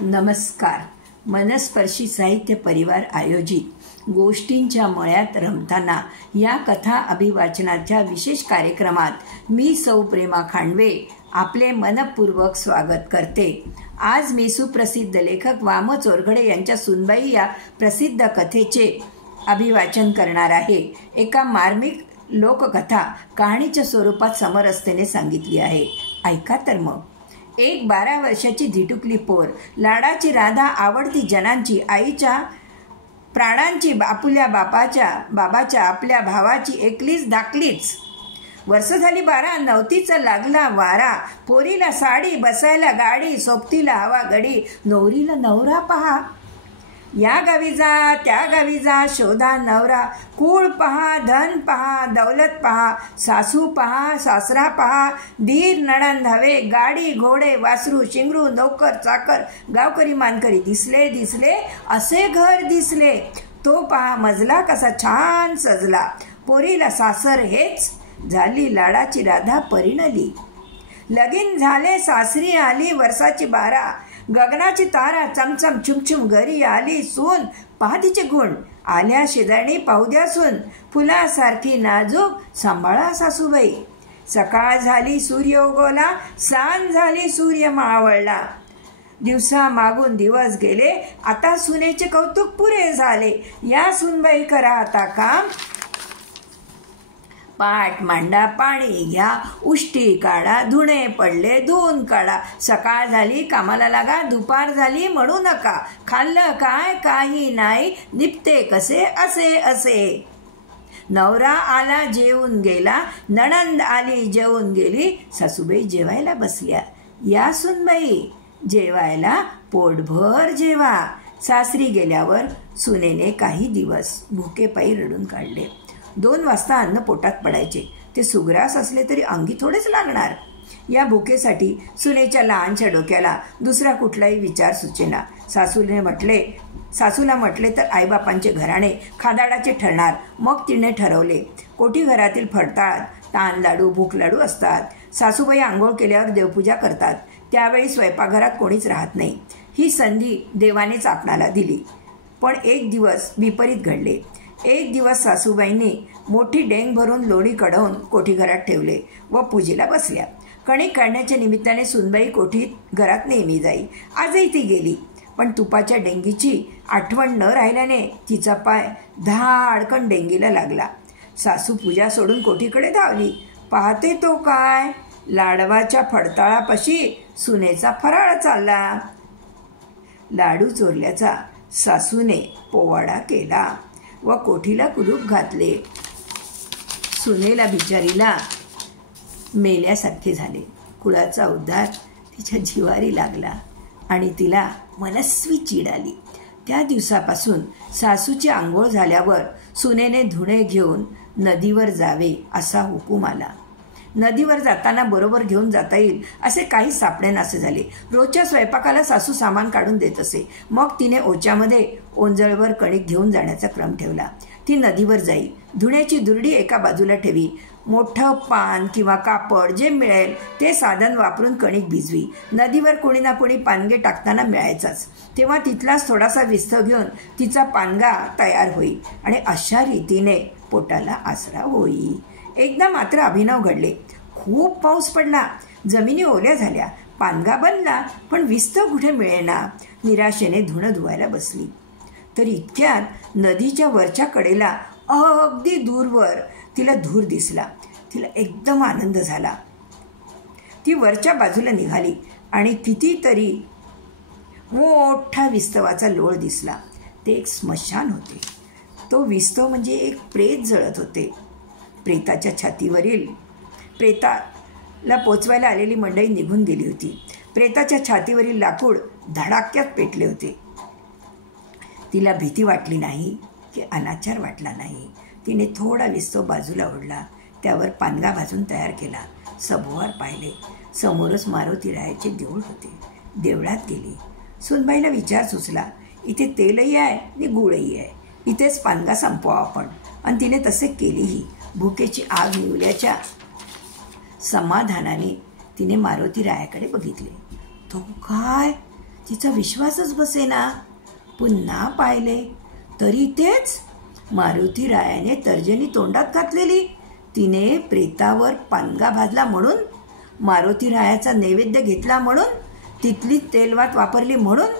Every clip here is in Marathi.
नमस्कार. मनस्पर्शी साहित्य परिवार आयोजित गोष्टींच्या मळ्यात रमताना या कथा अभिवाचनाच्या विशेष कार्यक्रमात मी सौ प्रेमा खांडवे आपले मनपूर्वक स्वागत करते. आज मी सुप्रसिद्ध लेखक वाम चोरघडे यांच्या सुनबाई या प्रसिद्ध कथेचे अभिवाचन करणार आहे. एका मार्मिक लोककथा कहाणीच्या स्वरूपात समरसतेने सांगितली आहे. ऐका तर मग. एक 12 वर्षाची धिटुकली पोर, लाडाची राधा, आवडती जनांची, आईच्या प्राणांची, आपुल्या बाबाच्या आपल्या भावाची एकलीच धाकलीच. वर्ष झाली 12, नवतीचा लागला वारा. पोरीला साडी, बसायला गाडी, सोबतीला हवा गडी, नवरीला नवरा पहा. या गावी जा, त्या गावी जा, शोधा नवरा. कुळ पहा, धन पहा, दौलत पहा, सासू पहा, सासरा पहा, धीर नणंद हवे, गाडी, घोडे, वासरू, शिंगरू, नोकर, चाकर, गावकरी, मानकरी. दिसले असे घर दिसले. तो पहा मजला कसा छान सजला. पोरीला सासर हेच. झाली लाडाची राधा परिणली. लगीन झाले, सासरी आली, वर्षाची 12. गगनाची तारा चमचम छुमछुम घरी आली सून. पहा तिचे गुण, आल्या शेजारणी पाहू द्या सून. फुलासारखी नाजूक, सांभाळा सासूबाई. सकाळ झाली सूर्य उगवला, सांज झाली सूर्य मावळला. दिवसा मागून दिवस गेले, आता सुनेचे कौतुक पुरे झाले. या सूनबाई करा आता काम. पाट मांडा, पाणी घ्या, उष्टी काढा, धुणे पडले धुवून काढा. सकाळ झाली कामाला लागा, दुपार झाली म्हणू नका. खाल्लं काय काही नाही, निपते कसे असे असे. नवरा आला जेवून गेला, नणंद आली जेवून गेली. सासूबाई जेवायला बसल्या. या सुनबाई जेवायला पोटभर जेवा. सासरी गेल्यावर सुनेने काही दिवस भुकेपायी रडून काढले. 2 वाजता अन्न पोटात पडायचे. ते सुग्रास असले तरी अंगी थोडेच लागणार. या भुकेसाठी सुनेच्या लहानच्या डोक्याला दुसरा कुठलाही विचार सुचेना. सासूला म्हटले तर आईबापांचे घराणे खादाडाचे ठरणार. मग तिने ठरवले. कोठी घरातील फडताळ, ताण लाडू, भूक लाडू असतात. सासूबाई आंघोळ केल्यावर देवपूजा करतात. त्यावेळी स्वयंपाकघरात कोणीच राहत नाही. ही संधी देवानेच आपणाला दिली. पण एक दिवस विपरीत घडले. एक दिवस सासूबाईंनी मोठी डेंग भरून लोणी कढवून कोठी घरात ठेवले व पूजेला बसल्या. कणिक काढण्याच्या निमित्ताने सुनबाई कोठीत घरात नेहमी जाई. आजही ती गेली. पण तुपाच्या डेंगीची आठवण न राहिल्याने तिचा पाय धाडकन डेंगीला लागला. सासू पूजा सोडून कोठीकडे धावली. पाहते तो काय, लाडवाच्या फडताळापाशी सुनेचा फराळ चालला. लाडू चोरल्याचा सासूने पोवाडा केला व कोठीला कुलूप घातले. सुनेला बिचारीला मेल्यासारखे झाले. कुळाचा उद्धार तिच्या जिवारी लागला आणि तिला मनस्वी चीड आली. त्या दिवसापासून सासूची आंघोळ झाल्यावर सुनेने धुणे घेऊन नदीवर जावे असा हुकूम आला. नदीवर जाताना बरोबर घेऊन जाता येईल असे काही सापडेनासे झाले. रोजच्या स्वयंपाकाला सासू सामान काढून देत असे. मग तिने ओच्यामध्ये ओंजळवर कणिक घेऊन जाण्याचा क्रम ठेवला. ती नदीवर जाई. धुण्याची दुरडी एका बाजूला ठेवी. मोठं पान किंवा कापड जे मिळेल ते साधन वापरून कणिक भिजवी. नदीवर कोणी ना कोणी पानगे टाकताना मिळायचाच. तेव्हा तिथलाच थोडासा विस्तव घेऊन तिचा पानगा तयार होई आणि अशा रीतीने पोटाला आसरा होई. एकदा मात्र अभिनव घडले. खूप पाऊस पडला. जमिनी ओल्या झाल्या. पानगा बनला पण विस्तव कुठे मिळेना. निराशेने धुणं धुवायला बसली तर इतक्यात नदीच्या वरच्या कडेला अगदी दूरवर तिला धूर दिसला. तिला एकदम आनंद झाला. ती वरच्या बाजूला निघाली आणि कितीतरी मोठा विस्तवाचा लोळ दिसला. ते एक स्मशान होते. तो विस्तव म्हणजे एक प्रेत जळत होते. प्रेताच्या छातीवरील प्रेताला पोचवायला आलेली मंडळी निघून गेली होती. प्रेताच्या छातीवरील लाकूड धडाक्यात पेटले होते. तिला भीती वाटली नाही की अनाचार वाटला नाही. तिने थोडा विस्तव बाजूला ओढला. त्यावर पानगा भाजून तयार केला. सभोवार पाहिले. समोरच मारुती रायाचे देऊळ होते. देवळात गेली. सुनबाईला विचार सुचला, इथे तेलही आहे आणि गुळही आहे. इथेच पानगा संपवा आपण. आणि तिने तसे केलेही. भुकेची आग निवल्याच्या समाधानाने तिने मारुती रायाकडे बघितले. तो काय, तिचा विश्वासच बसेना. पुन्हा पाहिले तरी तेच. मारुती रायाने तर्जनी तोंडात घातलेली. तिने प्रेतावर पानगा भाजला म्हणून, मारुती रायाचा नैवेद्य घेतला म्हणून, तिथली तेलवात वापरली म्हणून.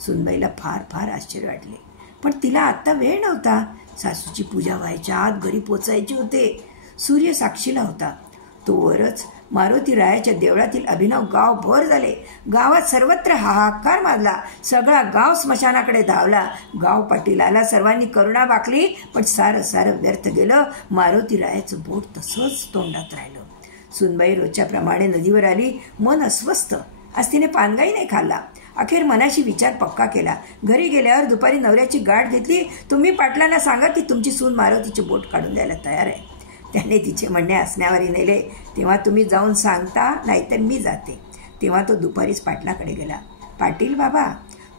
सुनबाईला फार फार आश्चर्य वाटले. पण तिला आत्ता वेळ नव्हता. सासूची पूजा व्हायच्या आत घरी पोचायचे होते. सूर्य साक्षीला होता. तोवरच मारुती रायाच्या देवळातील अभिनव गावभर झाले. गावात सर्वत्र हाहाकार माजला. सगळा गाव स्मशानाकडे धावला. गाव पाटीलाला सर्वांनी करुणा वाकली, पण सारं व्यर्थ गेलं. मारुती रायाचं बोट तसंच तोंडात राहिलं. सुनबाई रोजच्याप्रमाणे नदीवर आली. मन अस्वस्थ. आज तिने पानगाही नाही खाल्ला. अखेर मनाशी विचार पक्का केला. घरी गेल्यावर दुपारी नवऱ्याची गाठ घेतली. तुम्ही पाटलांना सांगा की तुमची सून मारुतीचे बोट काढून द्यायला तयार आहे. त्याने तिचे म्हणणे हसण्यावारी नेले. तेव्हा तुम्ही जाऊन सांगता, नाहीतर मी जाते. तेव्हा तो दुपारीच पाटलाकडे गेला. पाटील बाबा,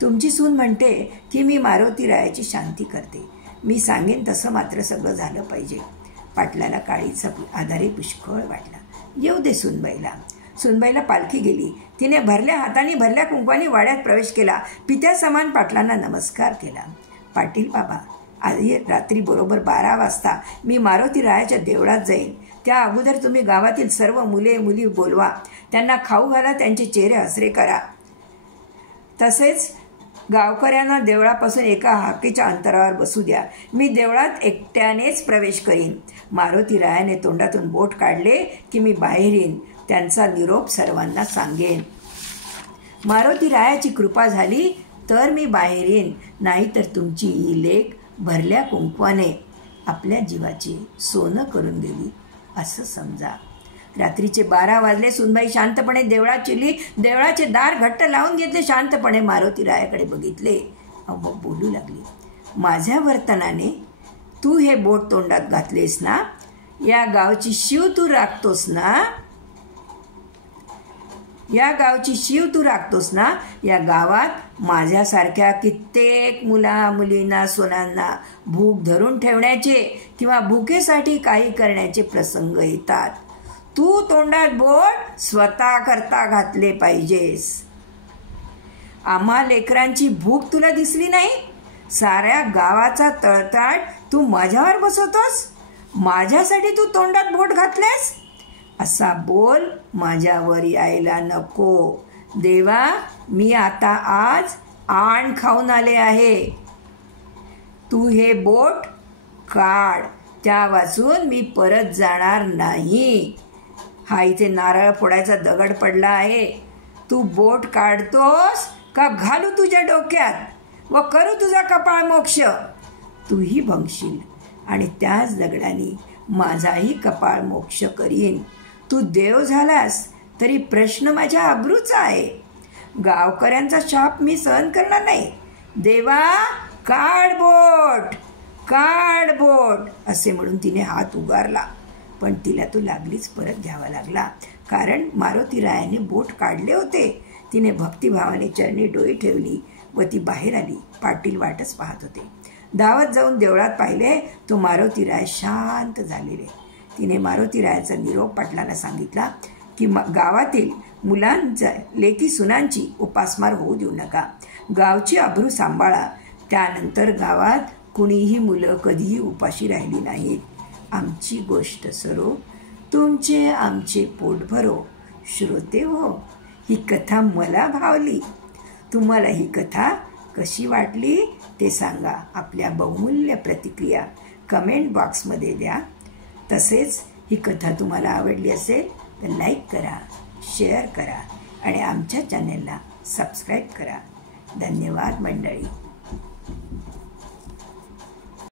तुमची सून म्हणते की मी मारुती रायाची शांती करते. मी सांगेन तसं मात्र सगळं झालं पाहिजे. पाटलाला काळीचा आधारे पुष्कळ वाटला. येऊ दे सुनबाईला. सुनबाईला पालखी गेली. तिने भरल्या हाताने भरल्या कुंकवाने वाड्यात प्रवेश केला. पित्या समान पाटलांना नमस्कार केला. पाटील बाबा, आधी रात्री बरोबर 12 वाजता मी मारुती रायाच्या देवळात जाईन. त्या अगोदर तुम्ही गावातील सर्व मुले मुली बोलवा. त्यांना खाऊ घाला. त्यांचे चेहरे हसरे करा. तसेच गावकऱ्यांना देवळापासून एका हाकेच्या अंतरावर बसू द्या. मी देवळात एकट्यानेच प्रवेश करीन. मारुती रायाने तोंडातून बोट काढले की मी बाहेर येईन. त्यांचा निरोप सर्वांना सांगेन. मारुती रायाची कृपा झाली तर मी बाहेर येईन. नाहीतर तुमची ही लेक भरल्या कुंकवाने आपल्या जीवाची सोनं करून गेली असं समजा. रात्रीचे 12 वाजले. सुनबाई शांतपणे देवळात शिरली. देवळाचे दार घट्ट लावून घेतले. शांतपणे मारुती रायाकडे बघितले. मग बोलू लागली. माझ्या वर्तनाने तू हे बोट तोंडात घातलेस ना, या गावची शीव तू राखतोस ना, या गावची शीव तू राखतोस ना. या गावात माझ्यासारख्या कित्येक मुला मुलींना सोनांना भूक धरून ठेवण्याचे किंवा भुकेसाठी काही करण्याचे प्रसंग येतात. तू तोंडात बोट स्वतः करता घातले पाहिजेस. आम्हा लेकरांची भूक तुला दिसली नाही. साऱ्या गावाचा तळताट तू माझ्यावर बसवतोस. माझ्यासाठी तू तोंडात बोट घातलेस असा बोल माझ्यावर यायला नको. देवा, मी आता आज आण खाऊन आले आहे. तू हे बोट काढ. त्या वाचून मी परत जाणार नाही. हा इथे नारळ फोडायचा दगड पडला आहे. तू बोट काढतोस का घालू तुझ्या डोक्यात व करू तुझा कपाळ मोक्ष. तूही भंगशील आणि त्याच दगडाने माझाही कपाळ मोक्ष करीन. तू देव झालास तरी प्रश्न माझ्या अब्रूचा आहे. गावकऱ्यांचा शाप मी सहन करणार नाही. देवा, काढ बोट, काढ बोट असे म्हणून तिने हात उगारला. पण तिला तो लागलीच परत घ्यावा लागला. कारण मारुती रायाने बोट काढले होते. तिने भक्तिभावाने चरणी डोई ठेवली व ती बाहेर आली. पाटील वाटच पाहत होते. धावत जाऊन देवळात पाहिले तो मारुती राय शांत झालेले. तिने मारुती रायाचा निरोप पाटलांना सांगितला की गावातील मुलांच्या लेकी सुनांची उपासमार होऊ देऊ नका. गावची अब्रू सांभाळा. त्यानंतर गावात कुणीही मुलं कधीही उपाशी राहिली नाहीत. आमची गोष्ट सरो, तुमचे आमचे पोट भरो. श्रोते हो, ही कथा मला भावली. तुम्हाला ही कथा कशी वाटली ते सांगा. आपल्या बहुमूल्य प्रतिक्रिया कमेंट बॉक्समध्ये द्या. तसेच ही कथा तुम्हाला आवडली असेल तर लाईक करा, शेअर करा आणि आमच्या चॅनेलला सबस्क्राईब करा. धन्यवाद मंडळी.